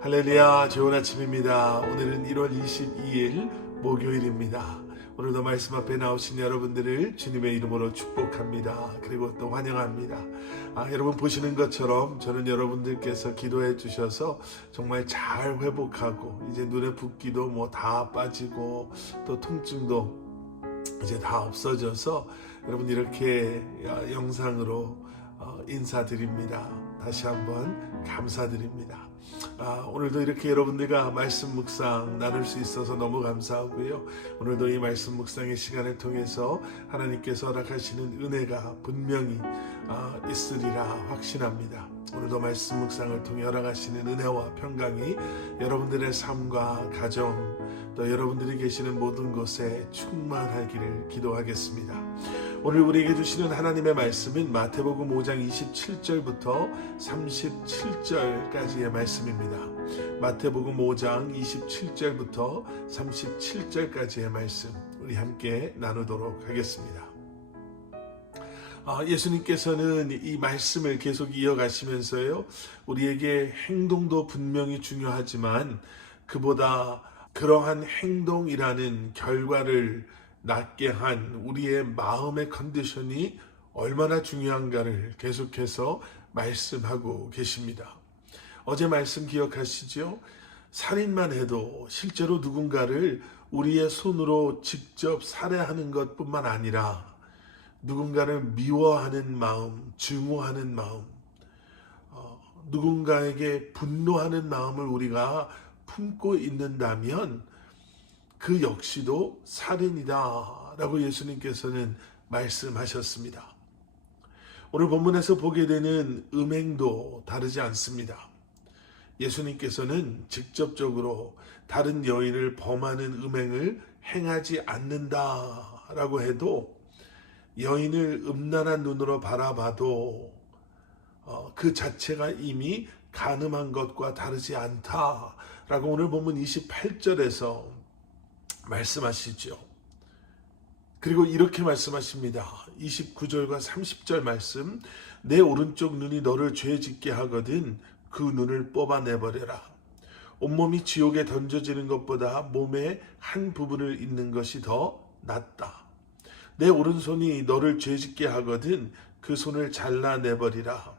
할렐루야, 좋은 아침입니다. 오늘은 1월 22일 목요일입니다. 오늘도 말씀 앞에 나오신 여러분들을 주님의 이름으로 축복합니다. 그리고 또 환영합니다. 여러분 보시는 것처럼 저는 여러분들께서 기도해 주셔서 정말 잘 회복하고 이제 눈에 붓기도 다 빠지고 또 통증도 이제 다 없어져서 여러분 이렇게 영상으로 인사드립니다. 다시 한번 감사드립니다. 오늘도 이렇게 여러분들과 말씀 묵상 나눌 수 있어서 너무 감사하고요. 오늘도 이 말씀 묵상의 시간을 통해서 하나님께서 허락하시는 은혜가 분명히 있으리라 확신합니다. 오늘도 말씀 묵상을 통해 허락하시는 은혜와 평강이 여러분들의 삶과 가정 또 여러분들이 계시는 모든 곳에 충만하기를 기도하겠습니다. 오늘 우리에게 주시는 하나님의 말씀은 마태복음 5장 27절부터 37절까지의 말씀입니다. 마태복음 5장 27절부터 37절까지의 말씀 우리 함께 나누도록 하겠습니다. 예수님께서는 이 말씀을 계속 이어가시면서요, 우리에게 행동도 분명히 중요하지만 그보다 그러한 행동이라는 결과를 낳게 한 우리의 마음의 컨디션이 얼마나 중요한가를 계속해서 말씀하고 계십니다. 어제 말씀 기억하시죠? 살인만 해도 실제로 누군가를 우리의 손으로 직접 살해하는 것뿐만 아니라 누군가를 미워하는 마음, 증오하는 마음, 누군가에게 분노하는 마음을 우리가 품고 있는다면 그 역시도 살인이다 라고 예수님께서는 말씀하셨습니다. 오늘 본문에서 보게 되는 음행도 다르지 않습니다. 예수님께서는 직접적으로 다른 여인을 범하는 음행을 행하지 않는다 라고 해도 여인을 음란한 눈으로 바라봐도 그 자체가 이미 간음한 것과 다르지 않다라고 오늘 본문 28절에서 말씀하시죠. 그리고 이렇게 말씀하십니다. 29절과 30절 말씀, 내 오른쪽 눈이 너를 죄 짓게 하거든 그 눈을 뽑아내버려라. 온몸이 지옥에 던져지는 것보다 몸의 한 부분을 잇는 것이 더 낫다. 내 오른손이 너를 죄 짓게 하거든 그 손을 잘라내버리라.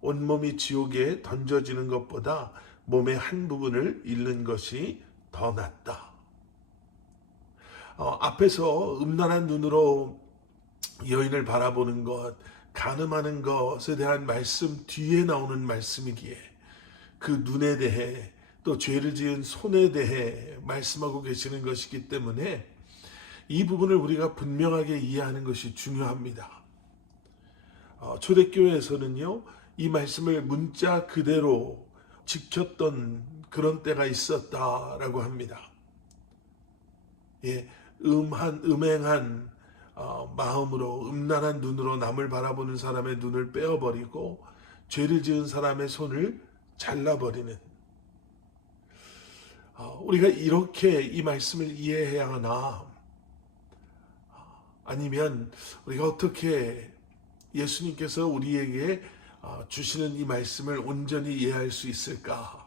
온몸이 지옥에 던져지는 것보다 몸의 한 부분을 잃는 것이 더 낫다. 앞에서 음란한 눈으로 여인을 바라보는 것, 간음하는 것에 대한 말씀 뒤에 나오는 말씀이기에 그 눈에 대해 또 죄를 지은 손에 대해 말씀하고 계시는 것이기 때문에 이 부분을 우리가 분명하게 이해하는 것이 중요합니다. 초대교회에서는요, 이 말씀을 문자 그대로 지켰던 그런 때가 있었다라고 합니다. 음행한 마음으로 음란한 눈으로 남을 바라보는 사람의 눈을 빼어버리고 죄를 지은 사람의 손을 잘라버리는, 우리가 이렇게 이 말씀을 이해해야 하나, 아니면 우리가 어떻게 예수님께서 우리에게 주시는 이 말씀을 온전히 이해할 수 있을까?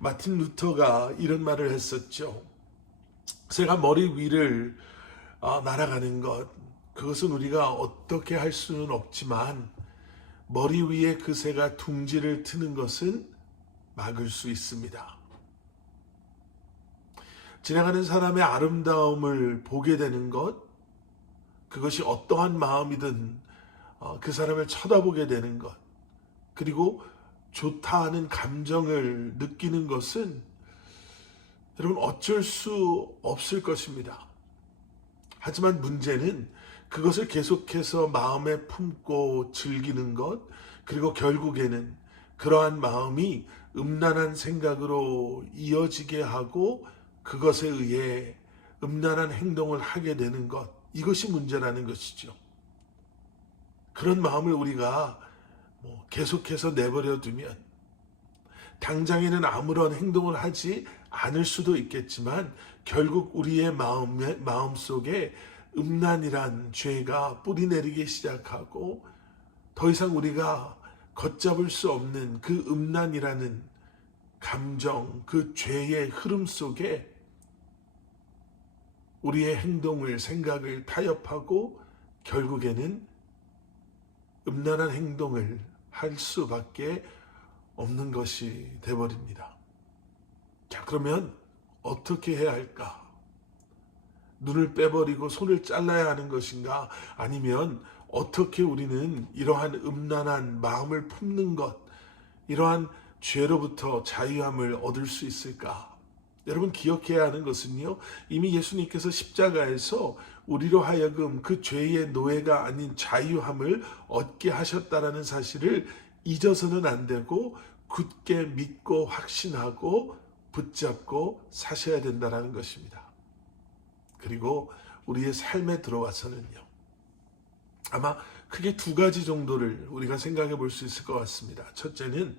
마틴 루터가 이런 말을 했었죠. 새가 머리 위를 날아가는 것, 그것은 우리가 어떻게 할 수는 없지만 머리 위에 그 새가 둥지를 트는 것은 막을 수 있습니다. 지나가는 사람의 아름다움을 보게 되는 것, 그것이 어떠한 마음이든 그 사람을 쳐다보게 되는 것, 그리고 좋다 하는 감정을 느끼는 것은 여러분 어쩔 수 없을 것입니다. 하지만 문제는 그것을 계속해서 마음에 품고 즐기는 것, 그리고 결국에는 그러한 마음이 음란한 생각으로 이어지게 하고 그것에 의해 음란한 행동을 하게 되는 것, 이것이 문제라는 것이죠. 그런 마음을 우리가 계속해서 내버려 두면 당장에는 아무런 행동을 하지 않을 수도 있겠지만 결국 우리의 마음 속에 음란이란 죄가 뿌리내리기 시작하고 더 이상 우리가 걷잡을 수 없는 그 음란이라는 감정, 그 죄의 흐름 속에 우리의 행동을, 생각을 타협하고 결국에는 음란한 행동을 할 수밖에 없는 것이 되어버립니다. 자, 그러면 어떻게 해야 할까? 눈을 빼버리고 손을 잘라야 하는 것인가? 아니면 어떻게 우리는 이러한 음란한 마음을 품는 것, 이러한 죄로부터 자유함을 얻을 수 있을까? 여러분 기억해야 하는 것은요, 이미 예수님께서 십자가에서 우리로 하여금 그 죄의 노예가 아닌 자유함을 얻게 하셨다라는 사실을 잊어서는 안 되고 굳게 믿고 확신하고 붙잡고 사셔야 된다는 것입니다. 그리고 우리의 삶에 들어와서는요, 아마 크게 두 가지 정도를 우리가 생각해 볼 수 있을 것 같습니다. 첫째는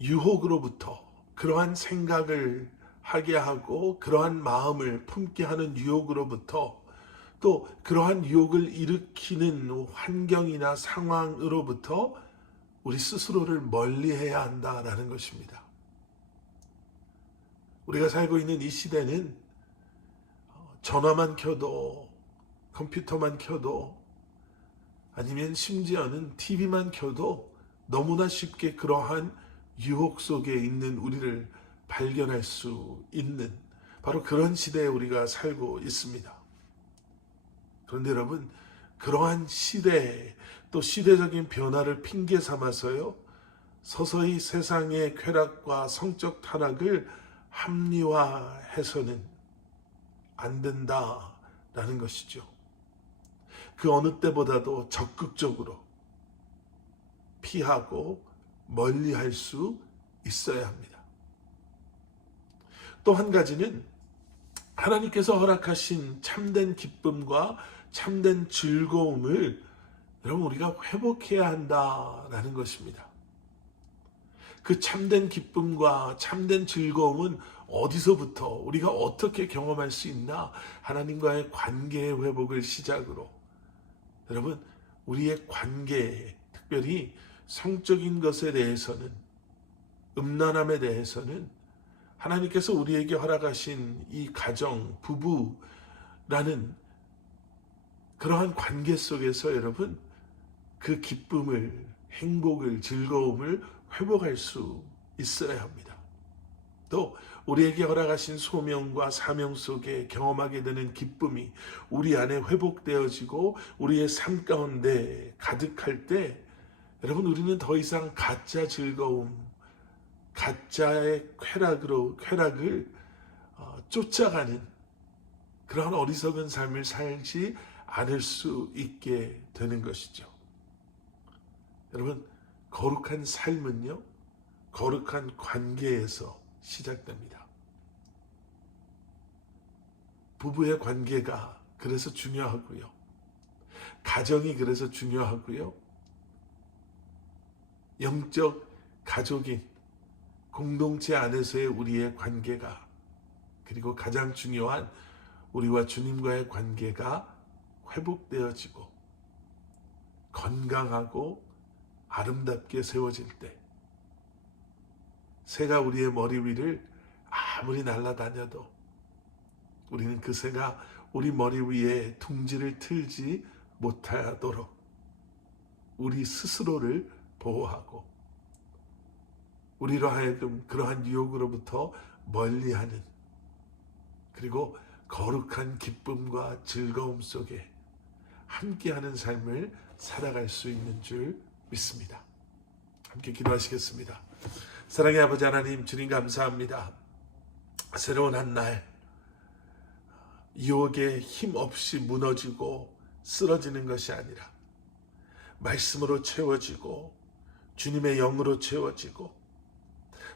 유혹으로부터, 그러한 생각을 하게 하고 그러한 마음을 품게 하는 유혹으로부터, 또 그러한 유혹을 일으키는 환경이나 상황으로부터 우리 스스로를 멀리해야 한다라는 것입니다. 우리가 살고 있는 이 시대는 전화만 켜도, 컴퓨터만 켜도, 아니면 심지어는 TV만 켜도 너무나 쉽게 그러한 유혹 속에 있는 우리를 발견할 수 있는 바로 그런 시대에 우리가 살고 있습니다. 그런데 여러분, 그러한 시대에 또 시대적인 변화를 핑계 삼아서요, 서서히 세상의 쾌락과 성적 타락을 합리화해서는 안 된다라는 것이죠. 그 어느 때보다도 적극적으로 피하고 멀리할 수 있어야 합니다. 또 한 가지는 하나님께서 허락하신 참된 기쁨과 참된 즐거움을 여러분 우리가 회복해야 한다라는 것입니다. 그 참된 기쁨과 참된 즐거움은 어디서부터 우리가 어떻게 경험할 수 있나? 하나님과의 관계의 회복을 시작으로, 여러분 우리의 관계, 특별히 성적인 것에 대해서는, 음란함에 대해서는 하나님께서 우리에게 허락하신 이 가정, 부부라는 그러한 관계 속에서 여러분 그 기쁨을, 행복을, 즐거움을 회복할 수 있어야 합니다. 또 우리에게 허락하신 소명과 사명 속에 경험하게 되는 기쁨이 우리 안에 회복되어지고 우리의 삶 가운데 가득할 때, 여러분 우리는 더 이상 가짜 즐거움, 가짜의 쾌락을 쫓아가는 그러한 어리석은 삶을 살지 않을 수 있게 되는 것이죠. 여러분, 거룩한 삶은요, 거룩한 관계에서 시작됩니다. 부부의 관계가 그래서 중요하고요. 가정이 그래서 중요하고요. 영적 가족인 공동체 안에서의 우리의 관계가, 그리고 가장 중요한 우리와 주님과의 관계가 회복되어지고 건강하고 아름답게 세워질 때, 새가 우리의 머리 위를 아무리 날아다녀도 우리는 그 새가 우리 머리 위에 둥지를 틀지 못하도록 우리 스스로를 보호하고 우리로 하여금 그러한 유혹으로부터 멀리하는, 그리고 거룩한 기쁨과 즐거움 속에 함께하는 삶을 살아갈 수 있는 줄 믿습니다. 함께 기도하시겠습니다. 사랑의 아버지 하나님, 주님 감사합니다. 새로운 한 날, 유혹에 힘없이 무너지고 쓰러지는 것이 아니라 말씀으로 채워지고 주님의 영으로 채워지고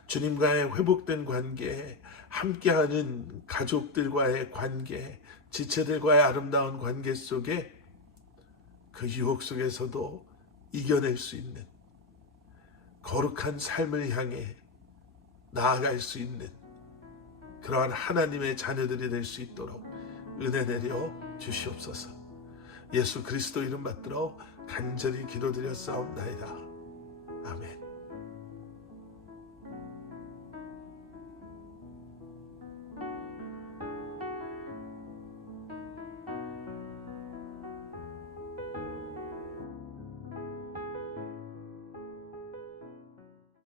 주님과의 회복된 관계, 함께하는 가족들과의 관계, 지체들과의 아름다운 관계 속에 그 유혹 속에서도 이겨낼 수 있는 거룩한 삶을 향해 나아갈 수 있는 그러한 하나님의 자녀들이 될 수 있도록 은혜 내려 주시옵소서. 예수 그리스도 이름 받들어 간절히 기도드렸사옵나이다.